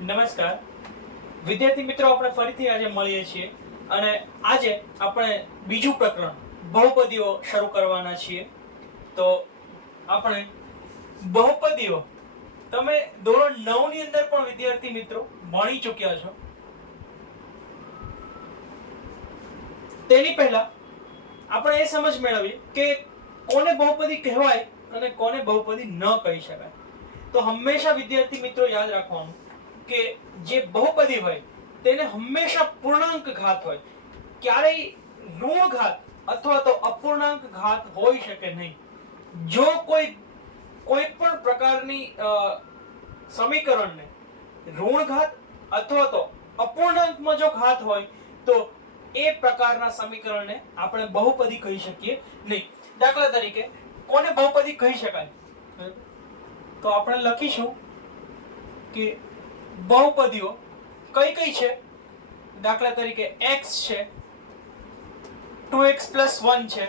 નમસ્કાર વિદ્યાર્થી મિત્રો, આપણે ફરીથી આજે મળીએ છીએ અને આજે આપણે બીજું પ્રકરણ બહુપદીઓ શરૂ કરવાના છીએ. તો આપણે બહુપદીઓ તમે ધોરણ 9 ની અંદર પણ વિદ્યાર્થી મિત્રો ભણી ચૂક્યા છો. તેની પહેલા આપણે એ સમજ મેળવીએ કે કોને બહુપદી કહેવાય અને કોને બહુપદી ન કહી શકાય. તો હંમેશા વિદ્યાર્થી મિત્રો યાદ રાખવાનું કે જે બહુપદી હોય તેને હંમેશા પૂર્ણાંક ઘાત હોય, ક્યારેય ઋણ ઘાત અથવા તો અપૂર્ણાંક ઘાત હોઈ શકે નહીં. જો કોઈ પણ પ્રકારની સમીકરણને ઋણ ઘાત અથવા તો અપૂર્ણાંકમાં જો ઘાત હોય તો એ પ્રકારના સમીકરણને આપણે બહુપદી કહી શકીએ નહીં. દાખલા તરીકે કોને બહુપદી કહી શકાય? તો આપણે લખીશું કે બહુપદીઓ કઈ કઈ છે. દાખલા તરીકે x છે, 2x + 1 છે,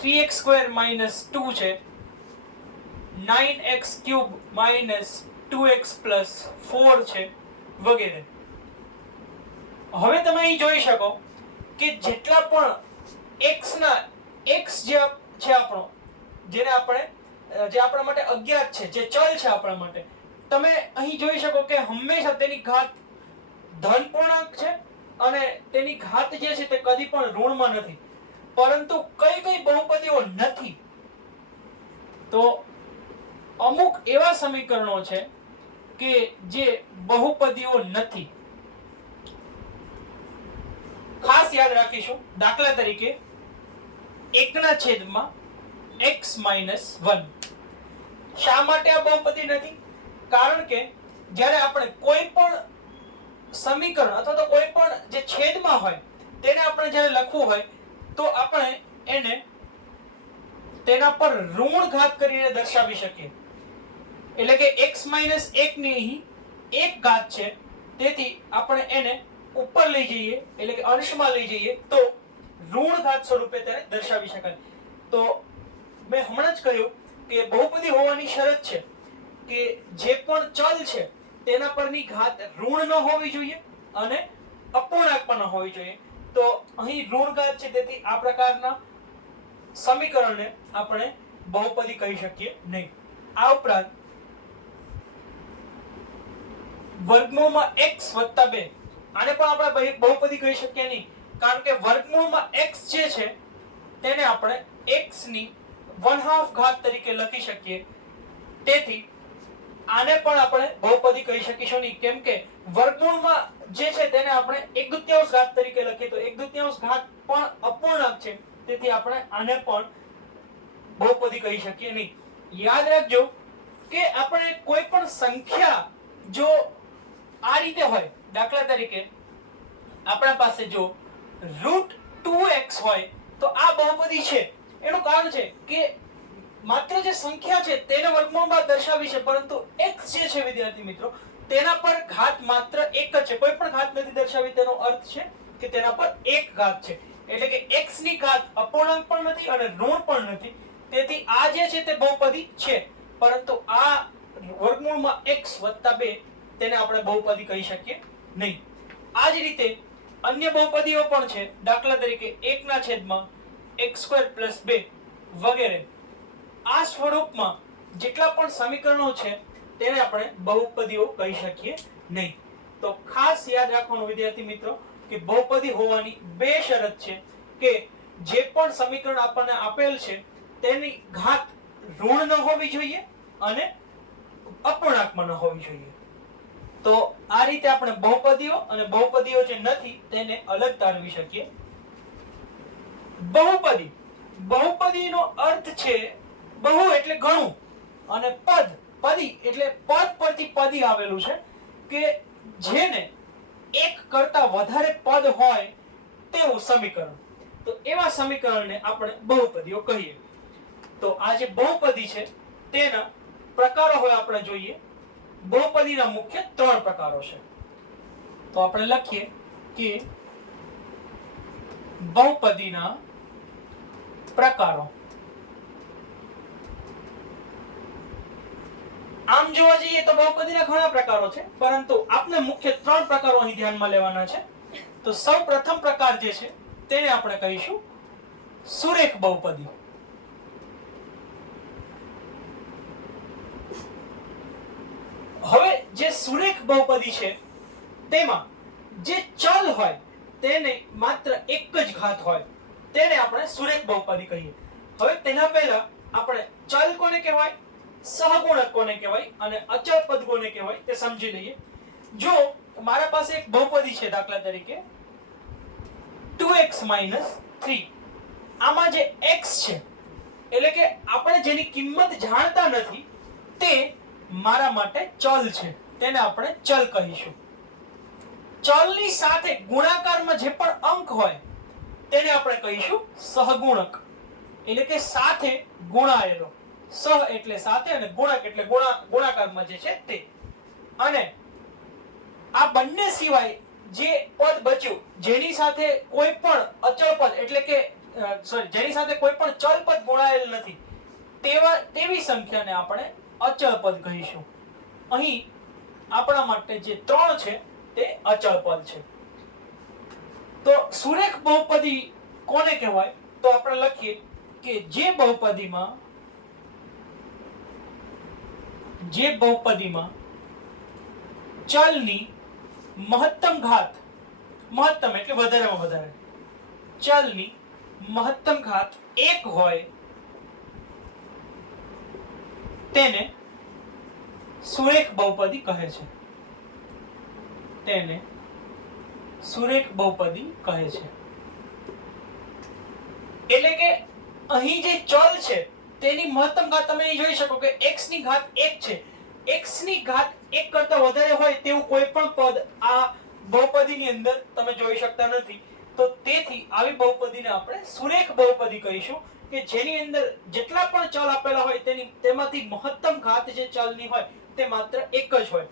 3x² - 2 છે, 9x³ - 2x + 4 છે વગેરે. હવે તમે અહીં જોઈ શકો કે જેટલા પણ x જે છે આપણો, જેને આપણે જે આપણા માટે અજ્ઞાત છે, જે ચલ છે આપણા માટે, તમે અહીં જોઈ શકો કે હંમેશા તેની ઘાત ધન પૂર્ણાંક છે અને તેની ઘાત જે છે તે કદી પણ ઋણમાં નથી. પરંતુ કઈ બહુપદીઓ નથી? તો અમુક એવા સમીકરણો છે કે જે બહુપદીઓ નથી. ખાસ યાદ રાખીશું. દાખલા તરીકે 1/x - 1. શા માટે આ બહુપદી નથી? કારણ કે જ્યારે આપણે કોઈ પણ સમીકરણ અથવા તો કોઈ પણ જે છેદમાં હોય તેને આપણે જ્યારે લખવું હોય તો આપણે એને તેના પર ઋણ ઘાત કરીને દર્શાવી શકીએ. એટલે કે x - 1 ની અહીં એક ઘાત છે, તેથી આપણે એને ઉપર લઈ જઈએ એટલે કે અંશમાં લઈ જઈએ તો ઋણ ઘાત સ્વરૂપે તેને દર્શાવી શકાય. તો મેં હમણાં જ કહ્યું કે બહુપદી હોવાની શરત છે કે જે પણ ચલ છે તેના પરની ઘાત ઋણ ન હોવી જોઈએ અને અપૂર્ણાંક પણ ન હોવી જોઈએ. તો અહીં ઋણ ઘાત છે, તેથી આ પ્રકારના સમીકરણને આપણે બહુપદી કહી શકીએ નહીં. આ ઉપરાંત વર્ગમૂળમાં x + 2, આને પણ આપણે બહુપદી કહી શકીએ નહીં, કારણ કે વર્ગમૂળમાં x જે છે તેને આપણે x ની 1/2 ઘાત તરીકે લખી શકીએ. તેથી આને પણ આપણે બહુપદી કહી શકીશું નહીં, કેમ કે વર્ગમૂળમાં જે છે તેને આપણે 1/2 ઘાત તરીકે લખીએ તો 1/2 ઘાત પણ અપૂર્ણાંક છે, તેથી આપણે આને પણ બહુપદી કહી શકીએ નહીં. યાદ રાખજો કે આપણે કોઈ પણ સંખ્યા જો આ રીતે હોય, દાખલા તરીકે આપણા પાસે જો √2x હોય તો આ બહુપદી છે. એનું કારણ છે કે માત્ર જે સંખ્યા છે તેને વર્ગમૂળમાં દર્શાવી છે, પરંતુ x જે છે વિદ્યાર્થી મિત્રો તેના પર ઘાત માત્ર એક જ છે, કોઈ પણ ઘાત નથી દર્શાવી. તેનો અર્થ છે કે તેના પર એક ઘાત છે, એટલે કે x ની ઘાત અપૂર્ણાંક પણ નથી અને ઋણ પણ નથી. તેથી આ જે છે તે બહુપદી છે, પરંતુ આ વર્ગમૂળમાં x + 2 તેને આપણે બહુપદી કહી શકીએ નહીં. આ જ રીતે અન્ય બહુપદીઓ પણ છે. દાખલા તરીકે 1/x² + 2 વગેરે. આ સ્વરૂપમાં જેટલા પણ સમીકરણો છે તેને આપણે બહુપદીઓ કહી શકીએ નહીં. તો ખાસ યાદ રાખવાનું વિદ્યાર્થી મિત્રો કે બહુપદી હોવાની બે શરત છે કે જે પણ સમીકરણ આપણને આપેલ છે તેની ઘાત ઋણ ન હોવી જોઈએ અને અપૂર્ણાંકમાં ન હોવી જોઈએ. તો આ રીતે આપણે બહુપદીઓ અને બહુપદીઓ જે નથી તેને અલગ તારવી શકીએ. બહુપદીનો અર્થ છે બહુ એટલે ઘણું અને પદી એટલે પદ પરથી પદી આવેલું છે કે જેને એક કરતા વધારે પદ હોય તેવું સમીકરણ. તો એવા સમીકરણને આપણે બહુપદીઓ કહીએ. તો આ જે બહુપદી છે તેના પ્રકારો હવે આપણે જોઈએ. બહુપદીના મુખ્ય 3 પ્રકારો છે. તો આપણે લખીએ કે બહુપદીના પ્રકારો. આમ આમ જોવા જઈએ તો બહુપદીના ઘણા પ્રકારો છે, પરંતુ આપણે મુખ્ય 3 પ્રકારો અહીં ધ્યાનમાં લેવાના છે. તો સૌ પ્રથમ પ્રકાર જે છે તેને આપણે કહીશું સુરેખ બહુપદી. હવે જે સુરેખ બહુપદી છે તેમાં જે ચલ હોય તેને માત્ર એક જ ઘાત હોય તેને આપણે સુરેખ બહુપદી કહીએ. હવે તેના પહેલા આપણે ચલ કોને કહેવાય, સહગુણક કોને કહેવાય અને અચળ પદ કોને કહેવાય તે સમજી લઈએ. જો મારા પાસે એક બહુપદી છે, દાખલા તરીકે 2x - 3, આમાં જે x છે એટલે કે આપણે જેની કિંમત જાણતા નથી તે મારા માટે ચલ છે, તેને આપણે ચલ કહીશું. ચલની સાથે ગુણાકારમાં જે પણ અંક હોય તેને આપણે કહીશું સહગુણક, એટલે કે સાથે ગુણાયેલો. સહ એટલે સાથે અને ગુણક એટલે ગુણાકારમાં જે છે તે. અને આ બંને સિવાય જે પદ બચ્યું જેની સાથે કોઈ પણ અચળ પદ એટલે કે જેની સાથે કોઈ પણ ચલ પદ ગુણાયેલ નથી તેવી સંખ્યાને આપણે અચળ પદ કહીશું. અહીં આપણા માટે જે 3 છે તે અચળ પદ છે. તો સુરેખ બહુપદી કોને કહેવાય? તો આપણે લખીએ કે જે બહુપદીમાં ચલની મહત્તમ ઘાત, મહત્તમ એટલે વધારેમાં વધારે, ચલની મહત્તમ ઘાત 1 હોય તેને સુરેખ બહુપદી કહે છે. તેને સુરેખ બહુપદી કહે છે. એટલે કે અહીં જે ચલ છે તેની મહત્તમ ઘાત તમે અહીં જોઈ શકો કે x ની ઘાત 1 છે. x ની ઘાત 1 કરતા વધારે હોય તેવું કોઈ પણ પદ આ બહુપદીની અંદર તમે જોઈ શકતા નથી. તો તેથી આવી બહુપદીને આપણે સુરેખ બહુપદી કહીશું કે જેની અંદર જેટલા પણ ચલ આપેલા હોય તેમાંથી મહત્તમ ઘાત જે ચલની હોય તે માત્ર એક જ હોય.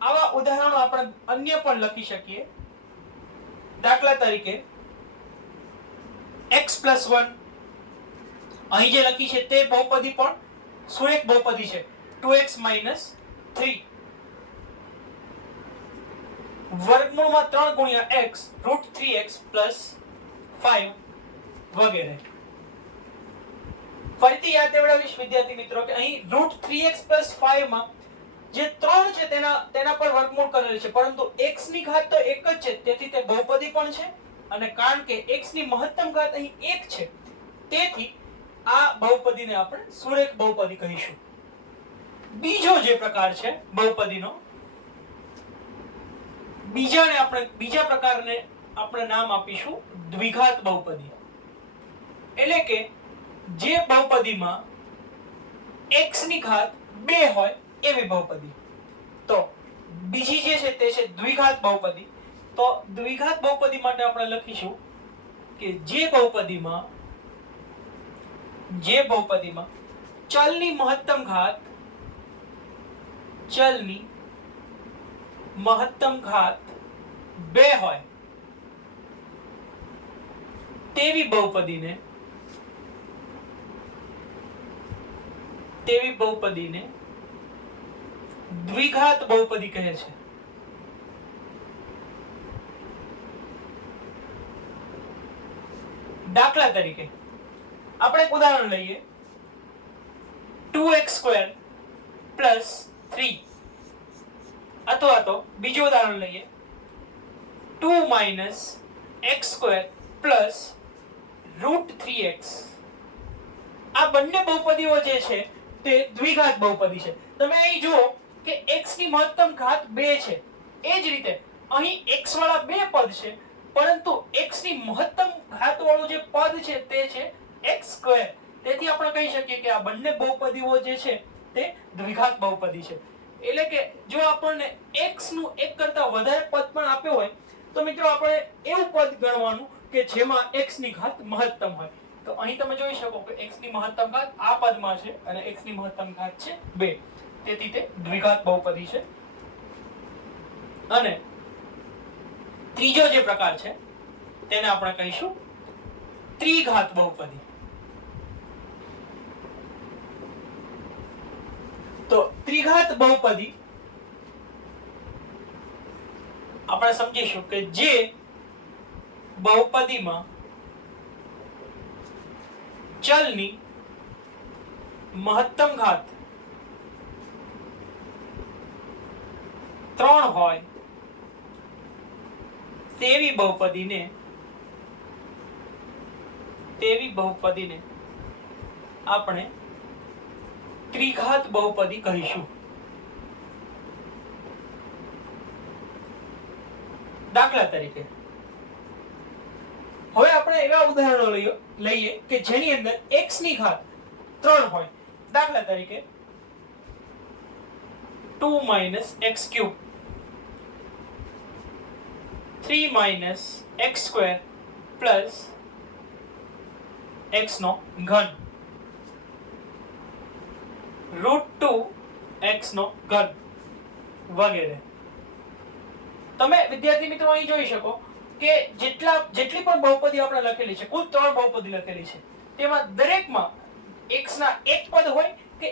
આવા ઉદાહરણો આપણે અન્ય પણ લખી શકીએ. દાખલા તરીકે x + 1 અહીં જે લખી છે તે બહુપદી પણ સુરેખ બહુપદી છે. 2x - 3 વર્ગમૂળમાં 3 × x √3x + 5 વગેરે. ફરીથી યાદ દેવડાવીશ વિદ્યાર્થી મિત્રો કે અહીં √3x + 5 માં જે 3 છે તેના પર વર્ગમૂળ કરેલ છે, પરંતુ x ની ઘાત તો એક જ છે તેથી તે બહુપદી પણ છે. અને કારણ કે x ની મહત્તમ ઘાત અહીં 1 છે તેથી આ બહુપદીને આપણે સુરેખ બહુપદી કહીશું. બીજો જે પ્રકાર છે બહુપદીનો, બીજા પ્રકારને આપણે નામ આપીશું દ્વિઘાત બહુપદી. એટલે કે જે બહુપદીમાં x ની ઘાત 2 હોય એવી બહુપદી. તો બીજી જે છે તે છે દ્વિઘાત બહુપદી. તો દ્વિઘાત બહુપદી માટે આપણે લખીશું કે જે બહુપદીમાં ચલની મહત્તમ ઘાત 2 હોય તેવી બહુપદીને દ્વિઘાત બહુપદી કહે છે. દાખલા તરીકે આપણે એક ઉદાહરણ લઈએ 2x² + 3, અથવા તો બીજું ઉદાહરણ લઈએ 2 - x² + √3x. આ બંને બહુપદીઓ જે છે તે દ્વિઘાત બહુપદી છે. તમે અહીં જુઓ કે x ની મહત્તમ ઘાત 2 છે. એ જ રીતે અહીં x વાળા બે પદ છે, પરંતુ x ની મહત્તમ ઘાત વાળું જે પદ છે તે છે x². તેથી આપણે કહી શકીએ કે આ બંને બહુપદીઓ જે છે તે દ્વિઘાત બહુપદી છે. એટલે કે જો આપણને x નું એક કરતા વધારે પદ પણ આપ્યો હોય તો મિત્રો આપણે એવું પદ ગણવાનું કે જેમાં x ની ઘાત મહત્તમ હોય. તો અહીં તમે જોઈ શકો કે x ની મહત્તમ ઘાત આ પદમાં છે અને x ની મહત્તમ ઘાત છે 2. તેથી તે દ્વિઘાત બહુપદી છે. અને ત્રીજો જે પ્રકાર છે તેને આપણે કહીશું ત્રિઘાત બહુપદી. તો તો ત્રિઘાત બહુપદી આપણે સમજીશું કે જે બહુપદીમાં ચલની મહત્તમ ઘાત 3 હોય તેવી બહુપદીને આપણે ત્રિઘાત બહુપદી કહીશું. દાખલા તરીકે હવે આપણે એવા ઉદાહરણો લઈએ કે જેની અંદર x ની ઘાત 3 હોય. દાખલા તરીકે 2 - x³ 3 - x² પ્લસ x નો ઘન √2 x નો ઘન વગેરે. તમે વિદ્યાર્થી મિત્રો અહીં જોઈ શકો કે જેટલી પણ બહુપદી આપણે લખેલી છે, કુલ 3 બહુપદી લખેલી છે, તેમાં દરેકમાં x ના એક પદ હોય કે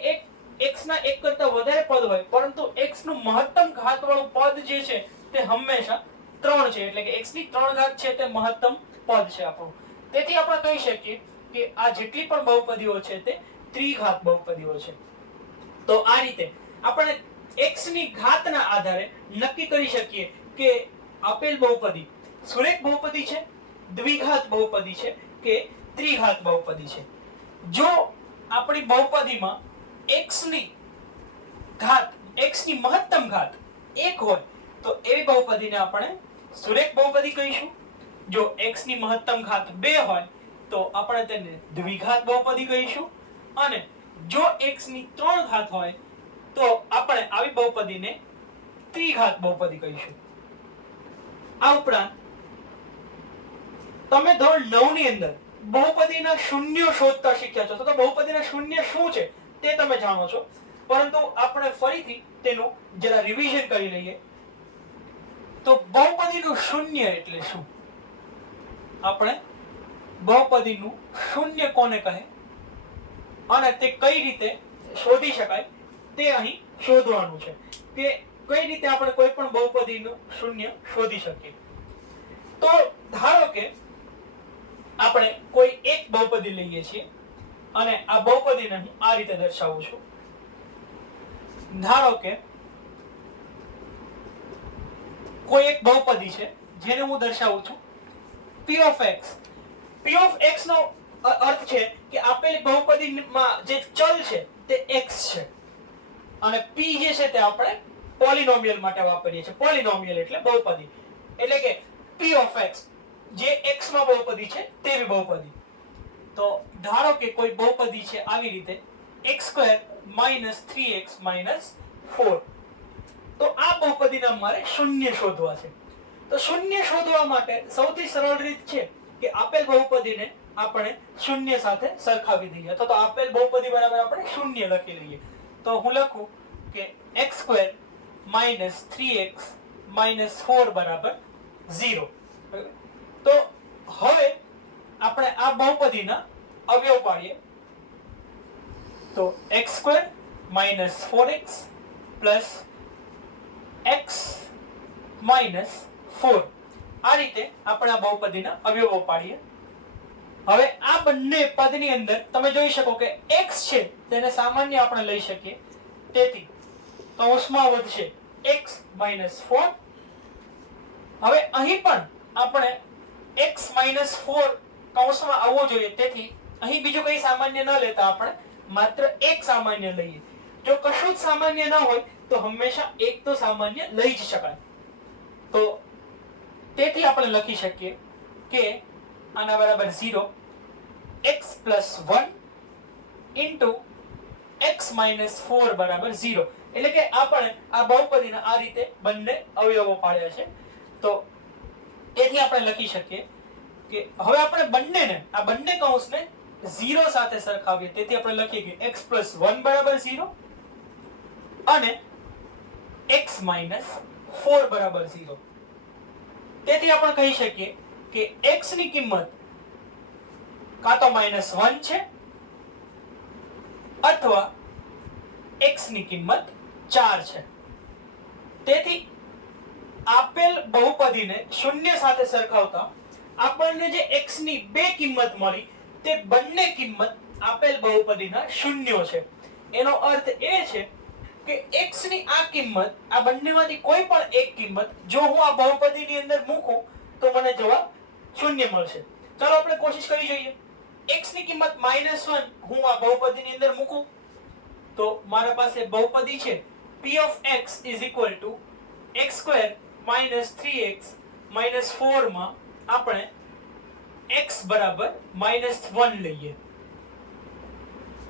x ના એક કરતા વધારે પદ હોય, પરંતુ x નું મહત્તમ ઘાત વાળું પદ જે છે તે હંમેશા 3 છે. એટલે કે x ની 3 ઘાત છે તે મહત્તમ પદ છે આપણું. તેથી આપણે કહી શકીએ કે આ જેટલી પણ બહુપદીઓ છે તે ત્રિઘાત બહુપદીઓ છે. તો આ રીતે આપણે x ની ઘાતના આધારે નક્કી કરી શકીએ કે આપેલ બહુપદી સુરેખ બહુપદી છે, દ્વિઘાત બહુપદી છે કે ત્રિઘાત બહુપદી છે. જો આપણી બહુપદીમાં x ની મહત્તમ ઘાત 1 હોય તો એવી બહુપદીને આપણે સુરેખ બહુપદી કહીશું. જો x ની મહત્તમ ઘાત 2 હોય તો આપણે તેને દ્વિઘાત બહુપદી કહીશું. અને જો x ની 3 ઘાત હોય તો આપણે આવી બહુપદીને ત્રિઘાત બહુપદી કહીશું. આ ઉપરાંત તમે ધોરણ 9 ની અંદર બહુપદીના શૂન્યો શોધતા શીખ્યા છો. તો બહુપદીના શૂન્ય શું છે તે તમે જાણો છો, પરંતુ આપણે ફરીથી તેનું જરા રિવિઝન કરી લઈએ. તો બહુપદીનું શૂન્ય એટલે શું? આપણે બહુપદીનું શૂન્ય કોને કહે અને તે કઈ રીતે શોધી શકાય તે અહીં શોધવાનું છે કે કઈ રીતે આપણે કોઈ પણ બહુપદીનું શૂન્ય શોધી શકીએ. તો ધારો કે આપણે કોઈ એક બહુપદી લઈએ છીએ અને આ બહુપદીને હું આ રીતે દર્શાવું છું. ધારો કે કોઈ એક બહુપદી છે જેને હું દર્શાવું છું p of x. p of x નો અર્થ છે કે આપેલી બહુપદીમાં જે ચલ છે તે x છે અને p જે છે તે આપણે પોલિનોમિયલ માટે વાપરીએ છીએ. પોલિનોમિયલ એટલે બહુપદી, એટલે કે p of x જે x માં બહુપદી છે તેવી બહુપદી. તો ધારો કે કોઈ બહુપદી છે આવી રીતે x² - 3x - 4. તો આ બહુપદીના મારે શૂન્ય શોધવા છે. તો શૂન્ય શોધવા માટે સૌથી સરળ રીત છે કે આપેલ બહુપદીને આપણે શૂન્ય સાથે સરખાવી દઈએ, અથવા તો આપેલ બહુપદી બરાબર આપણે શૂન્ય લખી લઈએ. તો હું લખું કે x² - 3x - 4 બરાબર 0. તો હવે આપણે આ બહુપદીના અવયવ પાડીએ. તો x² - 4x પ્લસ x - 4. આ રીતે આપણે આ બહુપદીના અવયવો પાડીએ. હવે આ બંને પદની અંદર તમે જોઈ શકો કે x છે તેને સામાન્ય આપણે લઈ શકીએ. તેથી કૌંસમાં વધશે x - 4. હવે અહીં પણ આપણે x - 4 કૌંસમાં આવવો જોઈએ. તેથી અહીં બીજું કંઈ સામાન્ય ન લેતા આપણે માત્ર એક સામાન્ય લઈએ. જો કશું જ સામાન્ય ન હોય તો હંમેશા એક તો સામાન્ય લઈ જ શકાય. તો તેથી આપણે લખી શકીએ કે આના બરાબર 0 x + 1 into x - 4 બરાબર 0. એટલે કે આપણે આ બહુપદીના આ રીતે બંને અવયવો પાડ્યા છે. તો તેથી આપણે લખી શકીએ કે હવે આપણે આ બંને કૌંસને 0 સાથે સરખાવીએ. તેથી આપણે લખીએ કે x + 1 બરાબર 0 અને x - 4 બરાબર 0. તેથી આપણે કહી શકીએ કે x ની કિંમત કાં તો -1 છે અથવા x ની કિંમત 4 છે. તેથી આપેલ બહુપદીને શૂન્ય સાથે સરખાવતા આપણને જે x ની બે કિંમત મળી તે બંને કિંમત આપેલ બહુપદીના શૂન્યો છે. એનો અર્થ એ છે કે x ની આ કિંમત, આ બંનેમાંથી કોઈ પણ એક કિંમત જો હું આ બહુપદીની અંદર મૂકું તો મને જવાબ શૂન્ય મળશે. ચાલો આપણે કોશિશ કરી જોઈએ. x ની કિંમત -1 હું આ બહુપદીની અંદર મૂકું તો મારા પાસે બહુપદી છે p of x is equal to x² - 3x - 4 માં આપણે x બરાબર -1 લઈએ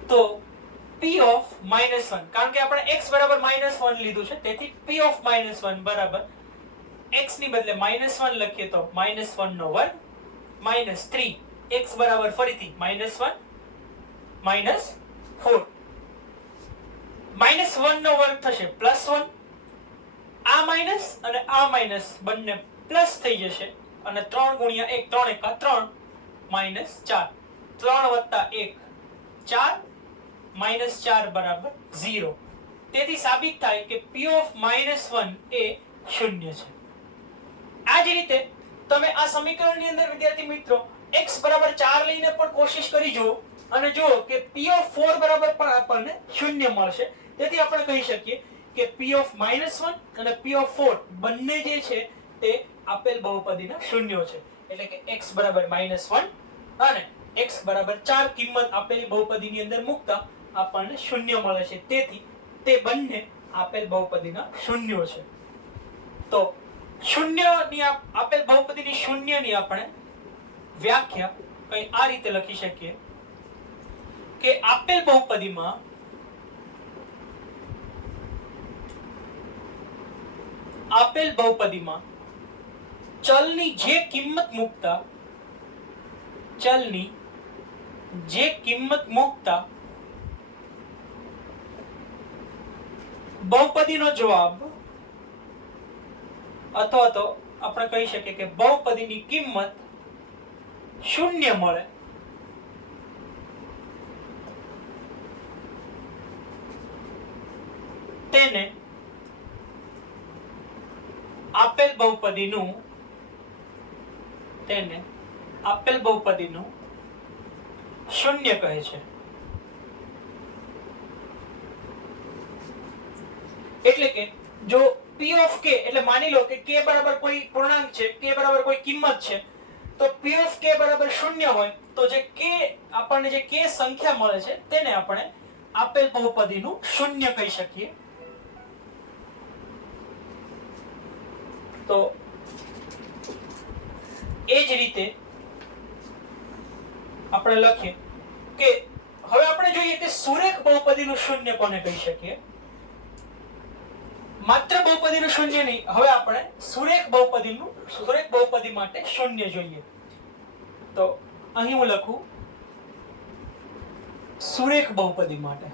તો p of -1, કારણ કે આપણે x બરાબર -1 લીધું છે તેથી p of -1 બરાબર x ની બદલે -1 લખીએ તો -1 નો વર્ગ -3 x બરાબર ફરીથી -1 -4 -1 નો વર્ગ થશે +1, આ માઈનસ અને આ માઈનસ બંને પ્લસ થઈ જશે અને 3 ગુણ્યા 1 3 એકા 3 -4 3 વત્તા 1 4 -4 બરાબર 0. તેથી સાબિત થાય કે p of -1 એ શૂન્ય છે. આ જ રીતે તમે આ સમીકરણની અંદર વિદ્યાર્થી મિત્રો x બરાબર 4 લઈને પણ કોશિશ કરી જુઓ અને જુઓ કે p of 4 બરાબર પણ આપણને શૂન્ય મળશે. તેથી આપણે કહી શકીએ કે p of -1 અને p of 4 બંને જે છે તે આપેલ બહુપદીના શૂન્યો છે. એટલે કે x બરાબર -1 અને x બરાબર 4 કિંમત આપેલી બહુપદીની અંદર મૂકતા આપણને શૂન્ય મળે છે. તેથી તે બંને આપેલ બહુપદીના શૂન્યો છે. તો શૂન્યની આપેલ બહુપદીની શૂન્યની આપણે વ્યાખ્યા કંઈ આ રીતે લખી શકીએ કે આપેલ બહુપદીમાં ચલની જે કિંમત મૂકતા બહુપદીનો જવાબ અથવા તો આપણે કહી શકીએ કે બહુપદીની કિંમત શૂન્ય મળે તેને આપેલ બહુપદીનું શૂન્ય કહે છે. એટલે કે જો p of k એટલે માની લો કે k બરાબર કોઈ પૂર્ણાંક છે, k બરાબર કોઈ કિંમત છે તો p of k બરાબર શૂન્ય હોય તો જે k આપણને જે k સંખ્યા મળે છે તેને આપણે આપેલ બહુપદીનું શૂન્ય કહી શકીએ. તો એ જ રીતે આપણે લખીએ કે હવે આપણે જોઈએ કે સુરેખ બહુપદીનું શૂન્ય કોને કહી શકીએ. માત્ર બહુપદીનું શૂન્ય નહીં, હવે આપણે સુરેખ બહુપદી માટે શૂન્ય જોઈએ. તો અહીં હું લખું સુરેખ બહુપદી માટે.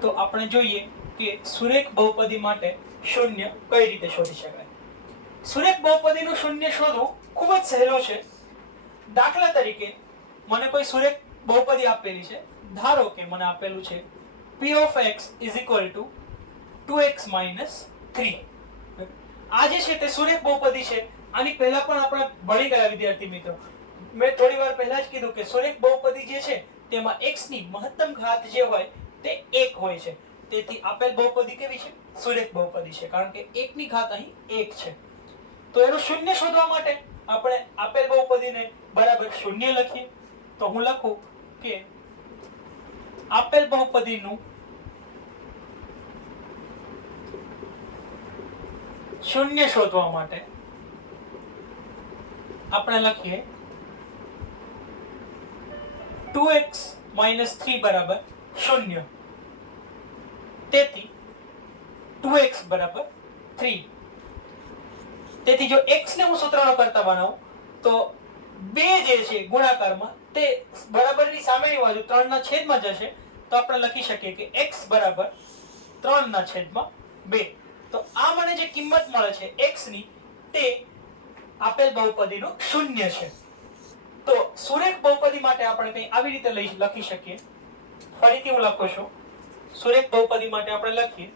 તો આપણે જોઈએ કે સુરેખ બહુપદી માટે શૂન્ય કઈ રીતે શોધી શકાય. સુરેખ બહુપદીનું શૂન્ય શોધવું ખૂબ જ સહેલું છે. દાખલા તરીકે મને કોઈ સુરેખ બહુપદી આપેલી છે. ધારો કે મને આપેલું છે p of x is equal to 2x - 3. આ જે છે તે સુરેખ બહુપદી છે. આની પહેલા પણ આપણે ભણી ગયા વિદ્યાર્થી મિત્રો. મેં થોડી વાર પહેલા જ કીધું કે સુરેખ બહુપદી જે છે તેમાં x ની મહત્તમ ઘાત જે હોય તે 1 હોય છે. તેથી આપેલ બહુપદી કેવી છે? સુરેખ બહુપદી છે, કારણ કે 1 ની ઘાત અહીં 1 છે. તો એનું શૂન્ય શોધવા માટે આપણે આપેલ બહુપદીને બરાબર શૂન્ય લખીએ. તો હું લખું કે આપેલ બહુપદીનું શૂન્ય શોધવા માટે આપણે લખીએ 2x - 3 બરાબર 0. તેથી 2x બરાબર 3. તેથી જો x ને હું સૂત્રનો કરતા બનાવું તો 2 જે છે ગુણાકારમાં તે બરાબરની સામેની બાજુ 3 ના છેદમાં જશે. તો આપણે લખી શકીએ કે x બરાબર 3 ના છેદમાં 2. તો આ મને જે કિંમત મળે છે x ની તે આપેલ બહુપદીનું શૂન્ય છે. તો સુરેખ બહુપદી માટે આપણે કંઈ આવી રીતે લખી શકીએ. ફરીથી હું લખું છું. સુરેખ બહુપદી માટે આપણે લખીએ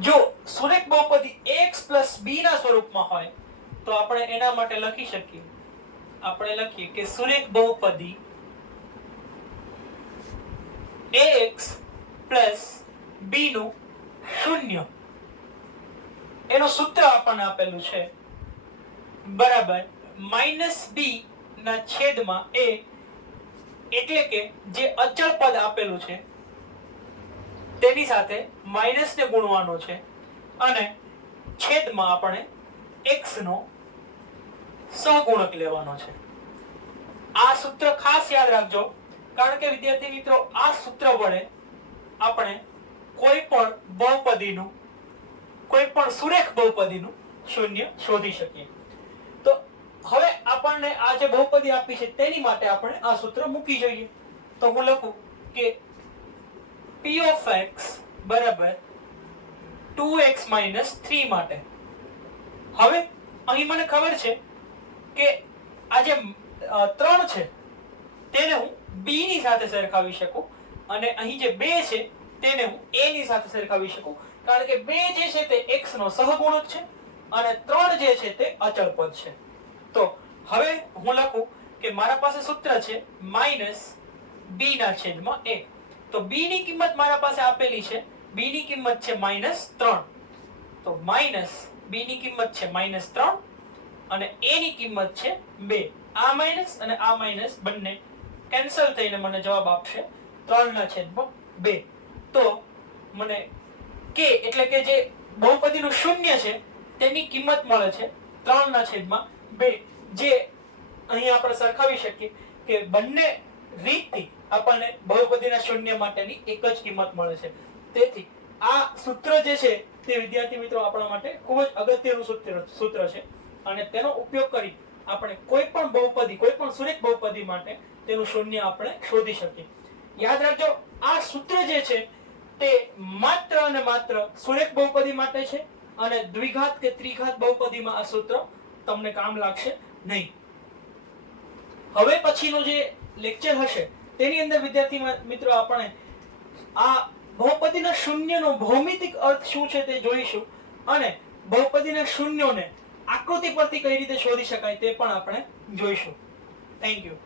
જો સુરેખ બહુપદી ax b ના સ્વરૂપમાં હોય તો આપણે એના માટે લખી શકીએ. આપણે લખીએ કે સુરેખ બહુપદી ax b નું શૂન્ય એનું સૂત્ર આપણને આપેલું છે બરાબર -b ના છેદમાં a, એટલે કે જે અચળ પદ આપેલું છે તેની સાથે માઈનસ ને ગુણવાનો છે અને છેદમાં આપણે x નો સહગુણક લેવાનો છે. આ સૂત્ર ખાસ યાદ રાખજો, કારણ કે વિદ્યાર્થી મિત્રો આ સૂત્ર વડે આપણે કોઈ પણ બહુપદીનું, કોઈ પણ સુરેખ બહુપદીનું શૂન્ય શોધી શકીએ. તો હવે આપણને આ જે બહુપદી આપી છે તેની માટે આપણે આ સૂત્ર મૂકી જોઈએ. તો હું લખું કે p of x બરાબર 2x - 3 માટે. હવે અહીં મને ખબર છે કે આ જે 3 છે તેને હું b ની સાથે સરખાવી શકું અને અહીં જે 2 છે તેને હું a ની સાથે સરખાવી શકું, કારણ કે 2 જે છે તે x નો સહગુણક છે અને 3 જે છે તે અચળ પદ છે. તો હવે હું લખું કે મારા પાસે સૂત્ર છે -b ના છેદમાં a. તો b ની કિંમત મારા પાસે આપેલી છે, b ની કિંમત છે -3. તો b ની કિંમત છે -3 અને a ની કિંમત છે 2. આ માઈનસ અને આ માઈનસ બંને કેન્સલ થઈને મને જવાબ આપશે 3/2. તો મને k એટલે કે જે બહુપદીનું શૂન્ય છે તેની કિંમત મળે છે 3/2, જે અહીં આપણે સરખાવી શકીએ કે બંને રીતથી આપણને બહુપદીના શૂન્ય માટેની એક જ કિંમત મળે છે. તેથી આ સૂત્ર જે છે તે વિદ્યાર્થી મિત્રો આપણા માટે ખૂબ જ અગત્યનું સૂત્ર છે અને તેનો ઉપયોગ કરી આપણે કોઈ પણ બહુપદી, કોઈ પણ સુરેખ બહુપદી માટે તેનું શૂન્ય આપણે શોધી શકીએ. યાદ રાખજો, આ સૂત્ર જે છે તે માત્ર અને માત્ર સુરેખ બહુપદી માટે છે અને દ્વિઘાત કે ત્રિઘાત બહુપદીમાં આ સૂત્ર તમને કામ લાગશે નહીં. હવે પછીનો જે લેક્ચર હશે તેની અંદર વિદ્યાર્થી મિત્રો આપણે આ બહુપદીના શૂન્યનો ભૌમિતિક અર્થ શું છે તે જોઈશું અને બહુપદીના શૂન્યોને આકૃતિ પરથી કઈ રીતે શોધી શકાય તે પણ આપણે જોઈશું. Thank you.